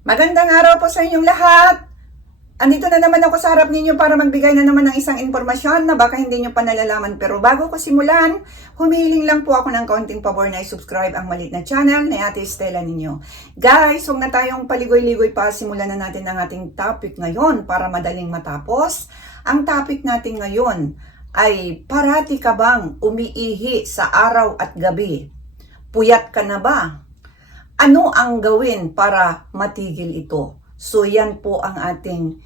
Magandang araw po sa inyong lahat. Andito na naman ako sa harap ninyo para magbigay na naman ng isang impormasyon na baka hindi nyo pa nalalaman. Pero bago ko simulan, humihiling lang po ako ng kaunting pabor na i-subscribe ang malit na channel ni Ate Stella ninyo. Guys, huwag na tayong paligoy-ligoy pa. Simulan na natin ang ating topic ngayon para madaling matapos. Ang topic natin ngayon ay parati ka bang umiihi sa araw at gabi? Puyat ka na ba? Ano ang gawin para matigil ito? So yan po ang ating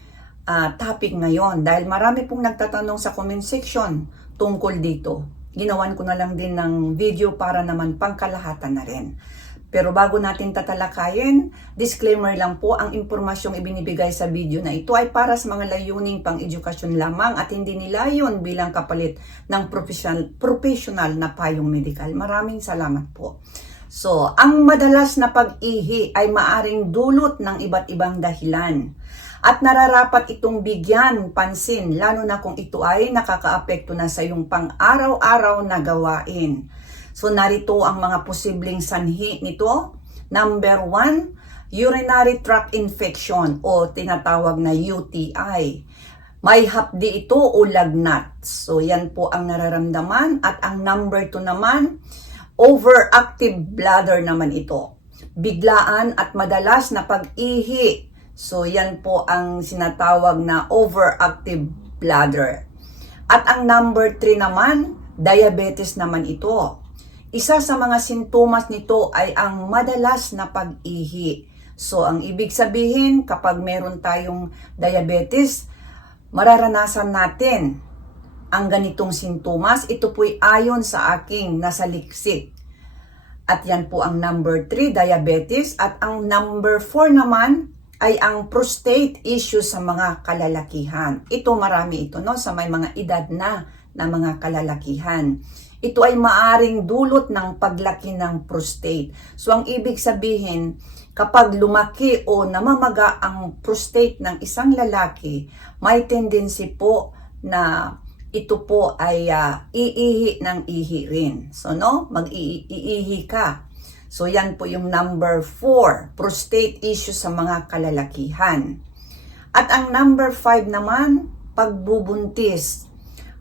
ah, topic ngayon dahil marami pong nagtatanong sa comment section tungkol dito. Ginawan ko na lang din ng video para naman pangkalahatan na rin. Pero bago natin tatalakayin, disclaimer lang po, ang impormasyong ibinibigay sa video na ito ay para sa mga layuning pang-edukasyon lamang at hindi nilayon bilang kapalit ng professional, professional na payong medikal. Maraming salamat po. So, ang madalas na pag-ihi ay maaring dulot ng iba't ibang dahilan. At nararapat itong bigyan pansin, lalo na kung ito ay nakakaapekto na sa iyong pang-araw-araw na gawain. So, narito ang mga posibleng sanhi nito. Number one, urinary tract infection o tinatawag na UTI. May hapdi ito o lagnat. So, yan po ang nararamdaman. At ang number two naman, overactive bladder naman ito. Biglaan at madalas na pag-ihi. So, yan po ang sinatawag na overactive bladder. At ang number 3 naman, diabetes naman ito. Isa sa mga sintomas nito ay ang madalas na pag-ihi. So, ang ibig sabihin, kapag meron tayong diabetes, mararanasan natin ang ganitong sintomas. Ito po'y ayon sa aking nasaliksik. At yan po ang number 3, diabetes. At ang number 4 naman ay ang prostate issue sa mga kalalakihan. Ito marami ito no sa may mga edad na na mga kalalakihan. Ito ay maaring dulot ng paglaki ng prostate. So ang ibig sabihin, kapag lumaki o namamaga ang prostate ng isang lalaki, may tendency po na ito po ay ah, iihi ng ihi rin. So no, mag-iihi ka. So yan po yung number 4, prostate issue sa mga kalalakihan. At ang number 5 naman, pagbubuntis.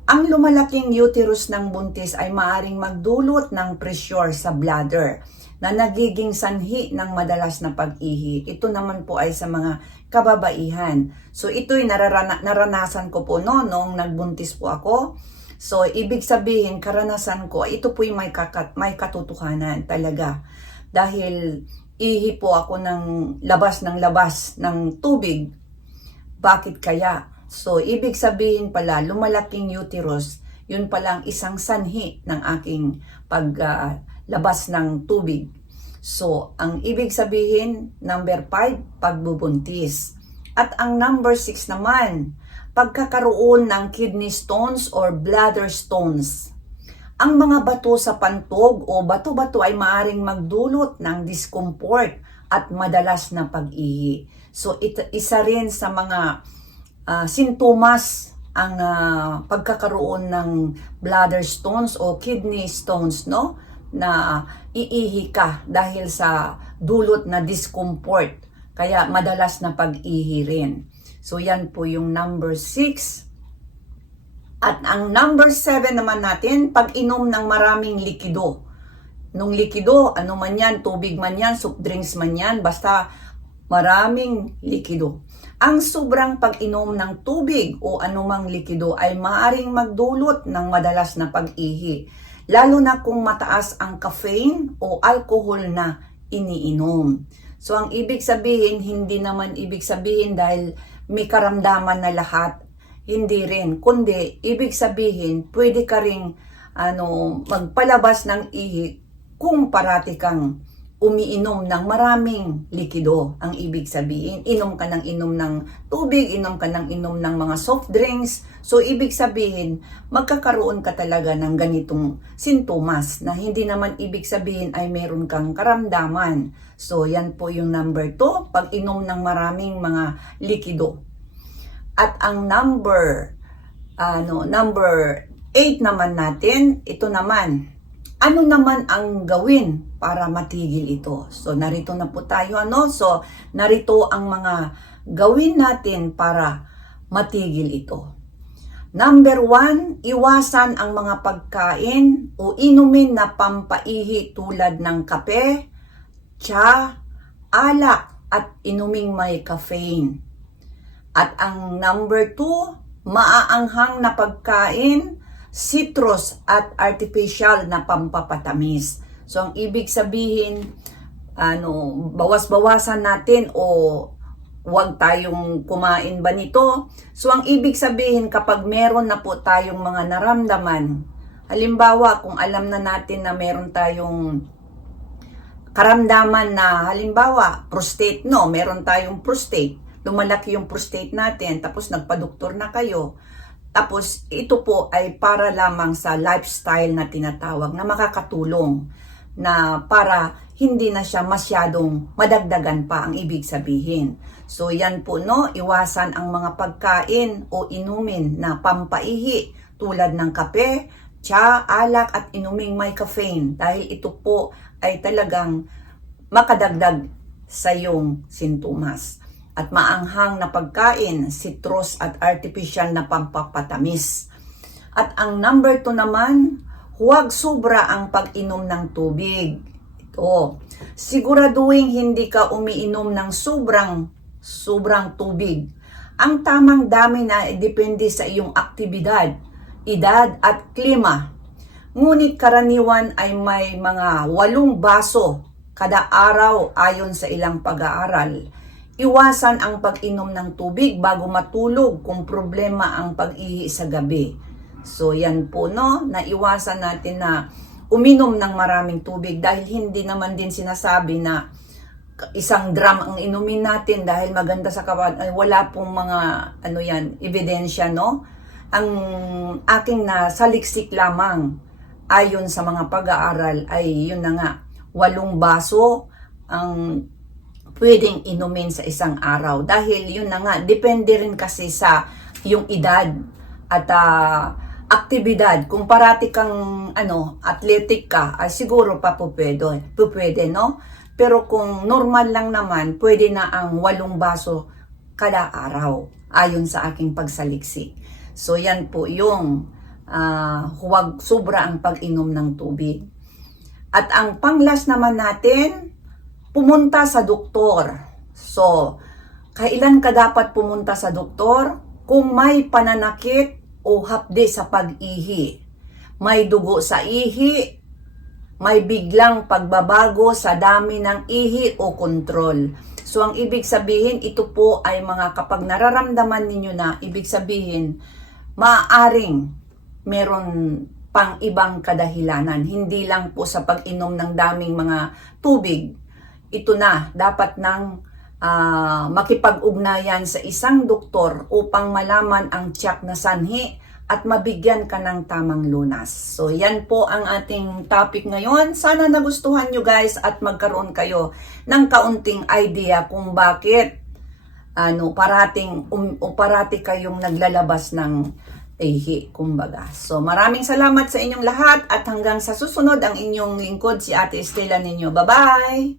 Ang lumalaking uterus ng buntis ay maaring magdulot ng pressure sa bladder na nagiging sanhi ng madalas na pag-ihi. Ito naman po ay sa mga kababaihan. So ito'y nararana- naranasan ko po no, noong nagbuntis po ako. So ibig sabihin, karanasan ko, ito po'y may, kakat, may katotohanan talaga. Dahil ihi po ako ng labas ng labas ng tubig. Bakit kaya? So, ibig sabihin pala, lumalaking uterus, yun palang isang sanhi ng aking paglabas ng tubig. So, ang ibig sabihin, number 5, pagbubuntis. At ang number 6 naman, pagkakaroon ng kidney stones or bladder stones. Ang mga bato sa pantog o bato-bato ay maaring magdulot ng discomfort at madalas na pag-ihi. So, it, isa rin sa mga ah, sintomas ang ah, pagkakaroon ng bladder stones o kidney stones, no? Na iihi ka dahil sa dulot na discomfort. Kaya madalas na pag-ihi rin. So yan po yung number 6. At ang number 7 naman natin, pag-inom ng maraming likido. Nung likido, ano man yan, tubig man yan, soft drinks man yan, basta maraming likido. Ang sobrang pag-inom ng tubig o anumang likido ay maaring magdulot ng madalas na pag-ihi, lalo na kung mataas ang caffeine o alcohol na iniinom. So ang ibig sabihin, hindi naman ibig sabihin dahil may karamdaman na lahat, hindi rin, kundi ibig sabihin, pwede ka ring ano, magpalabas ng ihi kung parati kang umiinom ng maraming likido. Ang ibig sabihin, inom ka ng inom ng tubig, inom ka ng inom ng mga soft drinks. So, ibig sabihin, magkakaroon ka talaga ng ganitong sintomas na hindi naman ibig sabihin ay meron kang karamdaman. So, yan po yung number 2, pag inom ng maraming mga likido. At ang number ano, number 8 naman natin, ito naman, ano naman ang gawin para matigil ito? So, narito na po tayo, ano? So, narito ang mga gawin natin para matigil ito. Number one, iwasan ang mga pagkain o inumin na pampaihi tulad ng kape, tsa, alak, at inuming may caffeine. At ang number two, maaanghang na pagkain, citrus at artificial na pampapatamis. So ang ibig sabihin, ano, bawas-bawasan natin o huwag tayong kumain ba nito. So ang ibig sabihin kapag meron na po tayong mga naramdaman, halimbawa kung alam na natin na meron tayong karamdaman na halimbawa prostate no, meron tayong prostate, lumalaki yung prostate natin, tapos nagpa-doktor na kayo. Tapos ito po ay para lamang sa lifestyle na tinatawag na makakatulong na para hindi na siya masyadong madagdagan pa ang ibig sabihin. So yan po no, iwasan ang mga pagkain o inumin na pampaihi tulad ng kape, tsa, alak at inuming may caffeine dahil ito po ay talagang makadagdag sa iyong sintomas. At maanghang na pagkain, citrus at artificial na pampapatamis. At ang number 2 naman, huwag sobra ang pag-inom ng tubig. Ito, siguraduhin hindi ka umiinom ng sobrang sobrang tubig. Ang tamang dami na depende sa iyong aktibidad, edad at klima. Ngunit karaniwan ay may mga walong baso kada araw ayon sa ilang pag-aaral. Iwasan ang pag-inom ng tubig bago matulog kung problema ang pag-ihi sa gabi. So yan po no, naiwasan natin na uminom ng maraming tubig dahil hindi naman din sinasabi na isang drum ang inumin natin dahil maganda sa kawan wala pong mga ano yan ebidensya no ang aking na saliksik lamang ayon sa mga pag-aaral ay yun na nga walong baso ang pwedeng inumin sa isang araw. Dahil yun na nga depende rin kasi sa yung edad at ah, aktibidad. Kung parati kang ano athletic ka ay siguro pa po pwede, po pwede no? Pero kung normal lang naman pwede na ang walong baso kada araw ayon sa aking pagsaliksik. So yan po yung ah, huwag sobra ang pag-inom ng tubig. At ang panglas naman natin, pumunta sa doktor. So, kailan ka dapat pumunta sa doktor? Kung may pananakit o hapde sa pag-ihi, may dugo sa ihi, may biglang pagbabago sa dami ng ihi o kontrol. So, ang ibig sabihin, ito po ay mga kapag nararamdaman ninyo na, ibig sabihin, maaaring meron pang ibang kadahilanan. Hindi lang po sa pag-inom ng daming mga tubig. Ito na, dapat nang ah, makipag-ugnayan sa isang doktor upang malaman ang tiyak na sanhi at mabigyan ka ng tamang lunas. So yan po ang ating topic ngayon. Sana nagustuhan nyo guys at magkaroon kayo ng kaunting idea kung bakit ano parating um, o parati kayong naglalabas ng ihi, kumbaga. So, maraming salamat sa inyong lahat at hanggang sa susunod ang inyong lingkod, si Ate Estela ninyo. Bye-bye!